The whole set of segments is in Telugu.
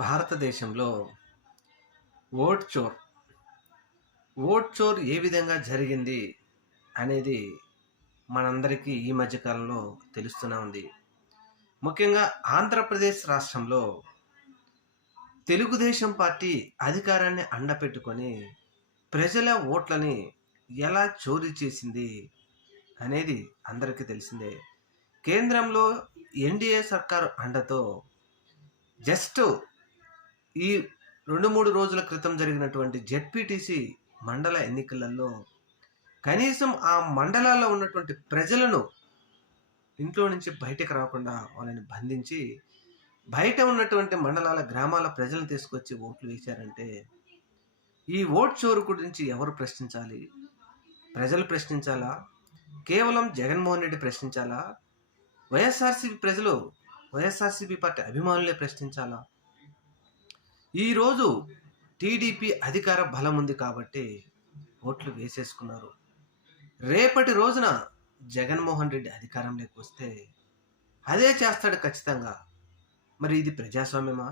భారతదేశంలో ఓట్ చోర్ ఓట్ చోర్ ఏ విధంగా జరిగింది అనేది మనందరికీ ఈ మధ్యకాలంలో తెలుస్తూనే ఉంది. ముఖ్యంగా ఆంధ్రప్రదేశ్ రాష్ట్రంలో తెలుగుదేశం పార్టీ అధికారాన్ని అండపెట్టుకొని ప్రజల ఓట్లని ఎలా చోరీ చేసింది అనేది అందరికీ తెలిసిందే. కేంద్రంలో ఎన్డీఏ సర్కారు అండతో జస్ట్ ఈ 2-3 రోజుల క్రితం జరిగినటువంటి జెడ్పీటీసీ మండల ఎన్నికలలో కనీసం ఆ మండలాల్లో ఉన్నటువంటి ప్రజలను ఇంట్లో నుంచి బయటకు రాకుండా వాళ్ళని బంధించి బయట ఉన్నటువంటి మండలాల గ్రామాల ప్రజలను తీసుకొచ్చి ఓట్లు వేశారంటే ఈ ఓట్ చోరు గురించి ఎవరు ప్రశ్నించాలి? ప్రజలు ప్రశ్నించాలా? కేవలం జగన్మోహన్ రెడ్డి ప్రశ్నించాలా? వైఎస్ఆర్సీపీ పార్టీ అభిమానులే ప్రశ్నించాలా? ఈరోజు టీడీపీ అధికార బలం ఉంది కాబట్టి ఓట్లు వేసేసుకున్నారు. రేపటి రోజున జగన్మోహన్ రెడ్డి అధికారంలోకి వస్తే అదే చేస్తాడు ఖచ్చితంగా. మరి ఇది ప్రజాస్వామ్యమా?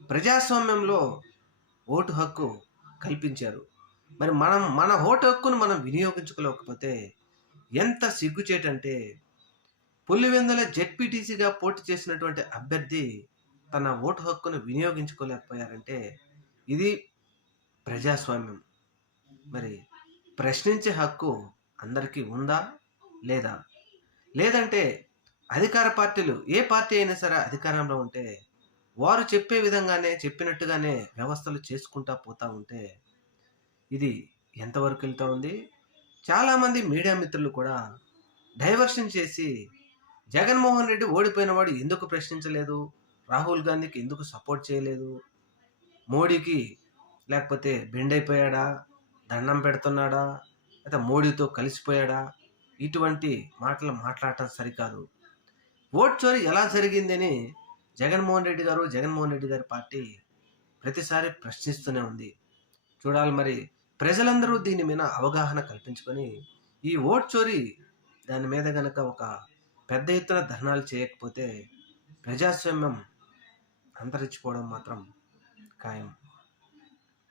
ప్రజాస్వామ్యంలో ఓటు హక్కు కల్పించారు. మరి మన ఓటు హక్కును మనం వినియోగించుకోలేకపోతే ఎంత సిగ్గుచేటంటే, పులివెందుల జెడ్పీటీసీగా పోటీ చేసినటువంటి అభ్యర్థి తన ఓటు హక్కును వినియోగించుకోలేకపోయారంటే ఇది ప్రజాస్వామ్యం. మరి ప్రశ్నించే హక్కు అందరికీ ఉందా లేదా? లేదంటే అధికార పార్టీలు ఏ పార్టీ అయినా సరే అధికారంలో ఉంటే వారు చెప్పే విధంగానే చెప్పినట్టుగానే వ్యవస్థలు చేసుకుంటా పోతా ఉంటే ఇది ఎంతవరకు వెళ్తూ ఉంది? చాలామంది మీడియా మిత్రులు కూడా డైవర్షన్ చేసి జగన్మోహన్ రెడ్డి ఓడిపోయిన వాడు ఎందుకు ప్రశ్నించలేదు, రాహుల్ గాంధీకి ఎందుకు సపోర్ట్ చేయలేదు, మోడీకి లేకపోతే బెండ్ అయిపోయాడా, దండం పెడుతున్నాడా, లేదా మోడీతో కలిసిపోయాడా, ఇటువంటి మాటలు మాట్లాడటం సరికాదు. ఓట్ చోరీ ఎలా జరిగిందని జగన్మోహన్ రెడ్డి గారి పార్టీ ప్రతిసారి ప్రశ్నిస్తూనే ఉంది. చూడాలి మరి ప్రజలందరూ దీని మీద అవగాహన కల్పించుకొని ఈ ఓట్ చోరీ దాని మీద గనక ఒక పెద్ద ఎత్తున ధర్నాలు చేయకపోతే ప్రజాస్వామ్యం అంతరించిపోవడం మాత్రం ఖాయం.